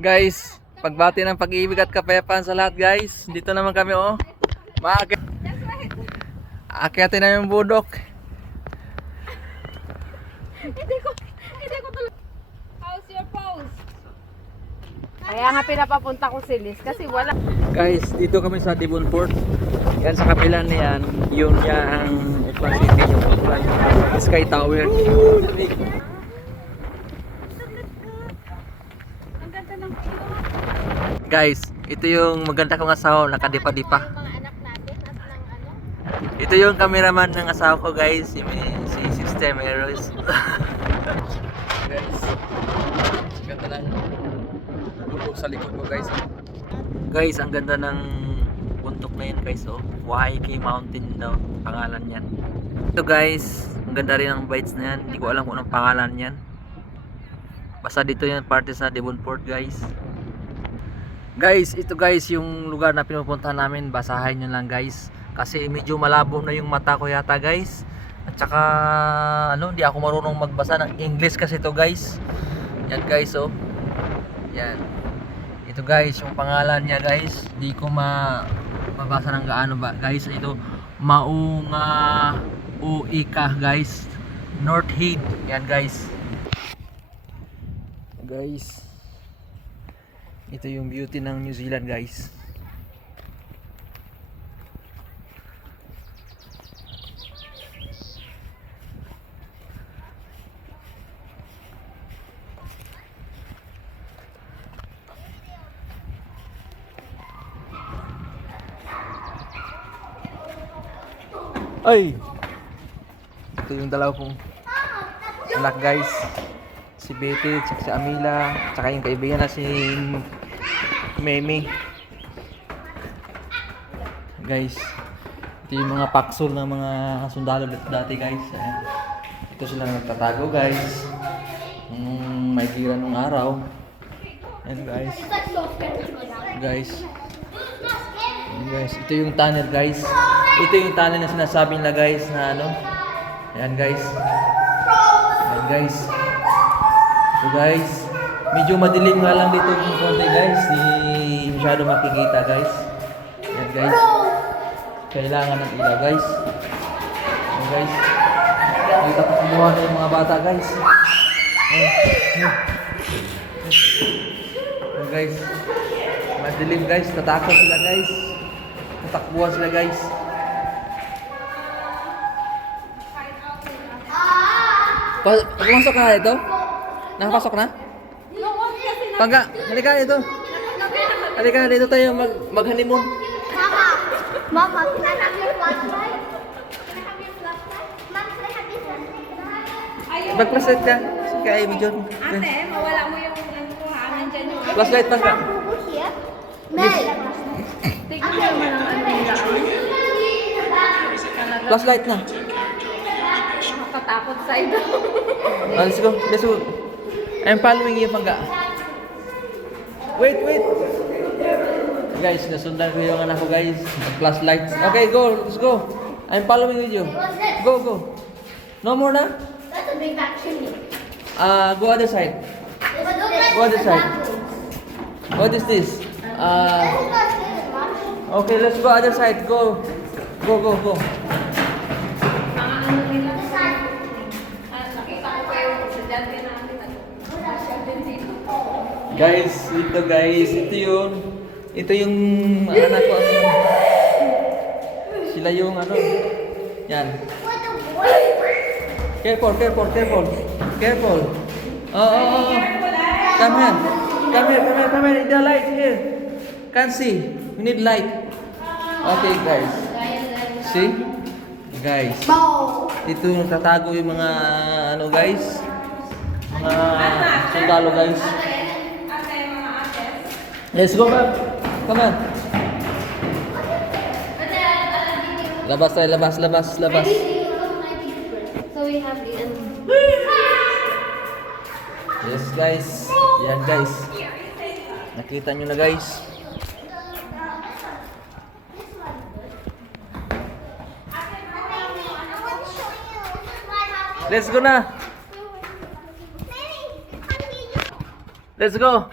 Guys, pagbati ng pag-ibig at kapayapaan sa lahat guys. Dito naman kami oh. Aakyatin na yung budok. Hindi ko tuloy. How's your pose? Kaya nga pinapapunta ko si Liz kasi wala. Guys, dito kami sa Devonport. Yan sa kabila niyan, yun yung Auckland City, yung Auckland Sky Tower. Ang ganda ng Guys, ito yung maganda kong asawa, nakadipa-dipa. mga anak natin at ng ano. Ito yung cameraman ng asawa ko guys, si Sister Meros. Guys, ganda lang bundok sa likod ko guys. Guys, ang ganda ng bundok na yan guys oh. Waikiki Mountain daw pangalan yan. Ito guys, ang ganda rin ng bites na yan. Hindi ko alam kung anong pangalan yan. Basta dito yan parte sa Devonport guys. Guys, ito guys yung lugar na pinupuntahan namin. Basahin nyo lang guys. Kasi medyo malabo na yung mata ko yata guys. At saka ano, hindi ako marunong magbasa ng English kasi ito guys. Yan guys oh. Yan. Ito guys, yung pangalan niya guys. Hindi ko mabasa ng gaano ba guys. Ito Maunga Uika guys. North Head. Yan guys. Guys, ito yung beauty ng New Zealand guys. Ay! Ito yung dalaw kong anak guys. Si Betty, si Amila, tsaka yung kaibigan na si Memi. Guys, ito yung mga paksol ng mga sundalo dati guys. Ayan. Ito sila nagtatago guys. May gira nung araw. Ayan guys. Guys. Ayan guys, ito yung tunnel guys. Ito yung tunnel na sinasabi nila guys na ano. Ayan guys. Ayan guys. So guys, medyo madilim nga lang dito yung konti guys. Hindi masyado makikita guys. Yan guys. Kailangan ng ilaw guys. Yan guys. Dito pa kumuha na yung mga bata guys. Yan guys. Madilim guys. Tatakot sila guys. Tatakbuhan sila guys. Pumasok ka na ito? Nakapasok na? Pangga, halika dito. Halika dito tayo mag-honeymoon. Mama, can I have your flashlight? Can I have your flashlight? Mom, can I have your flashlight? Mag-flashlight ka. Kaya Amy John. Ate, mawala mo yung kuhanan dyan yung... Flashlight Pangga. Over here? Mel. Tignan mo naman ang ano nila. Flashlight na. Nakakatakot sa ito. Let's go. Let's go. I'm following you, Pangga. Wait. Guys, nasundan ko yung anak ko guys. Flashlight. Okay, go. Let's go. I'm following with you. Go. No more na? That's a big action. Go other side. Go other side. What is this? Okay, let's go other side. Go. Mga ano nila. Nakita ko pa yung estudyante namin. Guys, ito yun. Ito yung anak ko. Sila yung ano. Yan. Careful. Oh. Come here. The light here. Can't see. We need light. Okay, guys. See? Guys. Ito nagtatago yung mga ano guys. Mga sundalo guys. Let's go back. Come on. Labas. So we have the end. Yes guys. Yan guys. Nakita nyo na guys. Let's go na. Let's go.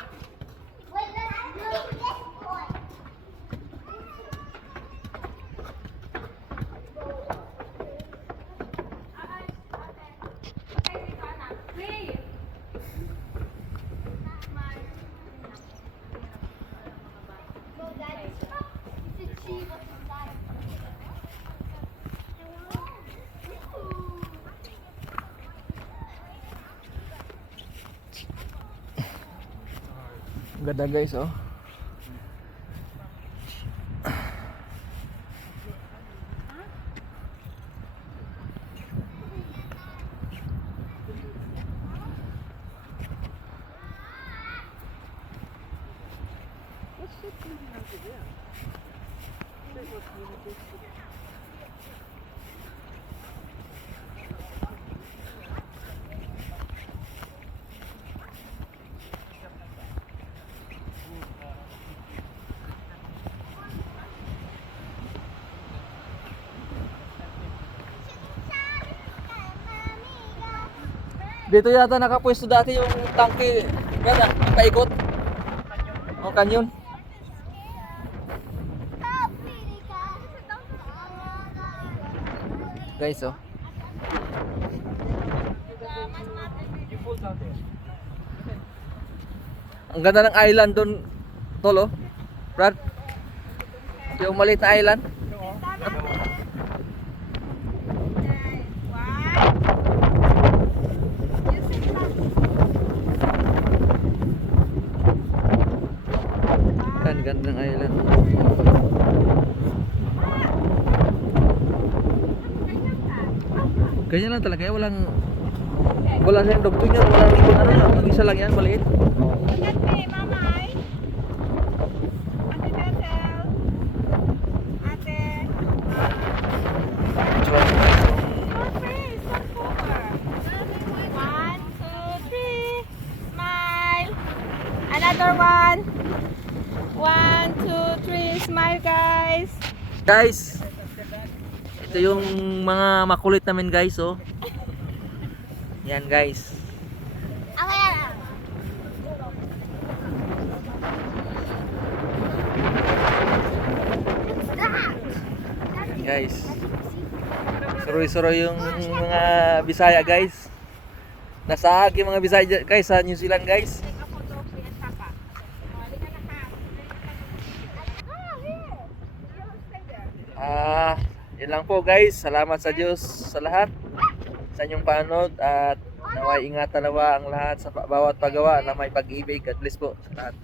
Ganda guys, oh. Dito yata nakapwesto dati yung tangke. Yan, yung paikot. O, kanyon. Guys, oh. Ang ganda ng island doon, Tol, oh. Brad. Yung maliit na island. Ang ganda ng island. Ganyan lang talaga, wala siyang dugtong yan, walang ibang ano lang, mag-isa lang yan, maliit. Look at me, Mamay. Ate Bethel. Ate. Your face, don't cover. 1, 2, 3. Smile. Another one. 1, 2, 3. Smile, guys. Guys, ito yung mga makulit namin guys, oh. Yan guys. Guys, suroy-suroy yung mga Bisaya guys. Nasahag yung mga Bisaya guys sa New Zealand guys. Yun lang po guys. Salamat sa Diyos sa lahat sa inyong panood at naway ingatan nawa ang lahat sa bawat paggawa na may pag-ibig. God bless po sa lahat.